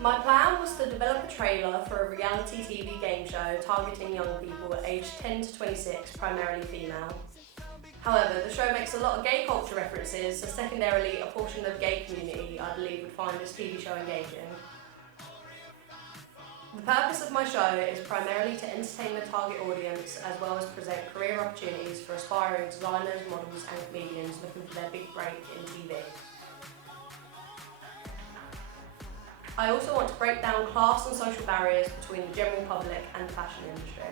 My plan was to develop a trailer for a reality TV game show targeting young people aged 10 to 26, primarily female. However, the show makes a lot of gay culture references, so secondarily a portion of the gay community I believe would find this TV show engaging. The purpose of my show is primarily to entertain the target audience as well as present career opportunities for aspiring designers, models and comedians looking for their big break in TV. I also want to break down class and social barriers between the general public and the fashion industry.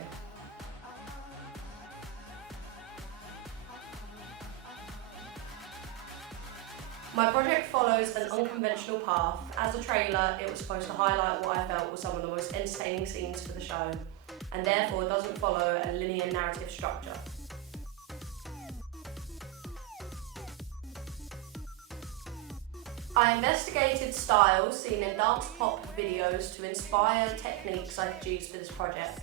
My project follows an unconventional path. As a trailer, it was supposed to highlight what I felt were some of the most entertaining scenes for the show, and therefore doesn't follow a linear narrative structure. I investigated styles seen in dance pop videos to inspire techniques I could use for this project.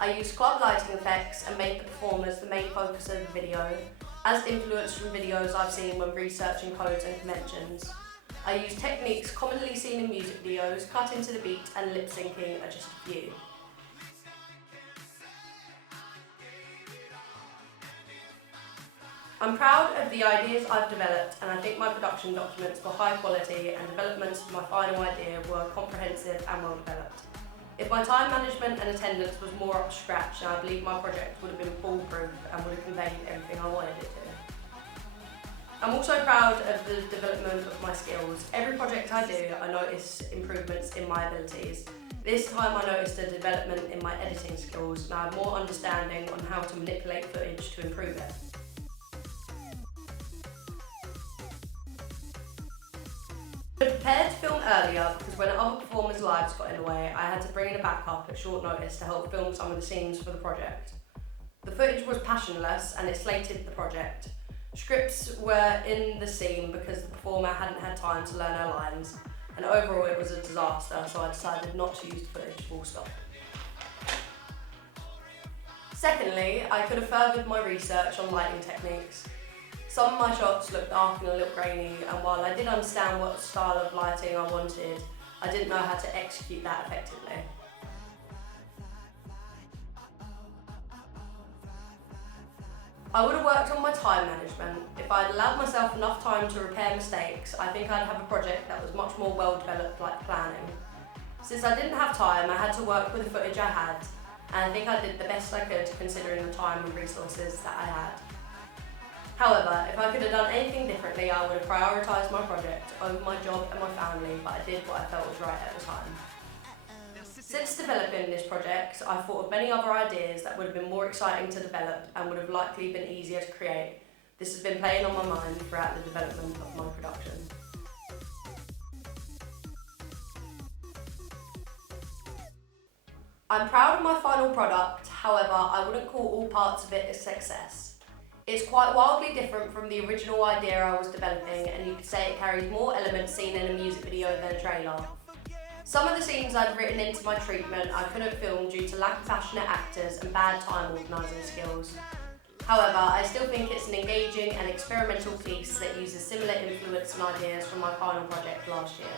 I used club lighting effects and made the performers the main focus of the video, as influenced from videos I've seen when researching codes and conventions. I used techniques commonly seen in music videos, cut into the beat and lip syncing are just a few. I'm proud of the ideas I've developed, and I think my production documents were high quality and developments of my final idea were comprehensive and well developed. If my time management and attendance was more up to scratch, then I believe my project would have been foolproof and would have conveyed everything I wanted it to. I'm also proud of the development of my skills. Every project I do, I notice improvements in my abilities. This time I noticed a development in my editing skills, and I have more understanding on how to manipulate footage to improve it. I prepared to film earlier because when other performers' lives got in the way, I had to bring in a backup at short notice to help film some of the scenes for the project. The footage was passionless and it slated the project. Scripts were in the scene because the performer hadn't had time to learn her lines, and overall it was a disaster, so I decided not to use the footage full stop. Secondly, I could have furthered my research on lighting techniques. Some of my shots looked dark and a little grainy, and while I did understand what style of lighting I wanted, I didn't know how to execute that effectively. I would have worked on my time management. If I'd allowed myself enough time to repair mistakes, I think I'd have a project that was much more well developed like planning. Since I didn't have time, I had to work with the footage I had, and I think I did the best I could considering the time and resources that I had. However, if I could have done anything differently, I would have prioritised my project over my job and my family, but I did what I felt was right at the time. Since developing this project, I've thought of many other ideas that would have been more exciting to develop and would have likely been easier to create. This has been playing on my mind throughout the development of my production. I'm proud of my final product, however, I wouldn't call all parts of it a success. It's quite wildly different from the original idea I was developing, and you could say it carries more elements seen in a music video than a trailer. Some of the scenes I'd written into my treatment I couldn't film due to lack of passionate actors and bad time organising skills. However, I still think it's an engaging and experimental piece that uses similar influence and ideas from my final project last year.